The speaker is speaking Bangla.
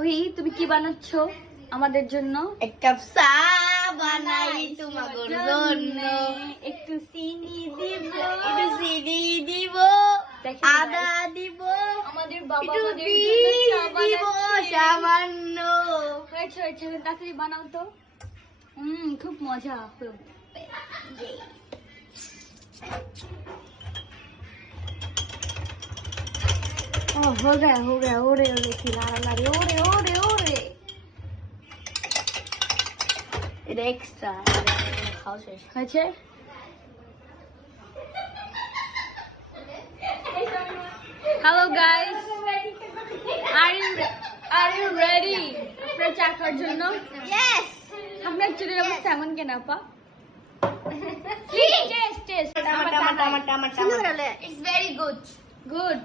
ওই তুমি কি বানাচ্ছ আমাদের জন্য? এক কাপ চা বানাই তোমাদের জন্য। একটু চিনি দিব, একটু চিনি দিব, আদা দিব, আমাদের বাবা একটু আমাদের বীজ জন্য দিব সামান্য। হয়েছে হয়েছে, তাড়াতাড়ি বানাও তো। খুব মজা। हो गया ओरे ओरे खिला रे ओरे ओरे ओरे এটা এক্সট্রা খাওয়া শেষ হয়েছে। Hello guys, are you ready আপনার চা খাওয়ার জন্য? ইয়েস। আপনার চুলের অবস্থা এমন কেন আপা? Test tomato tomato tomato it's very good.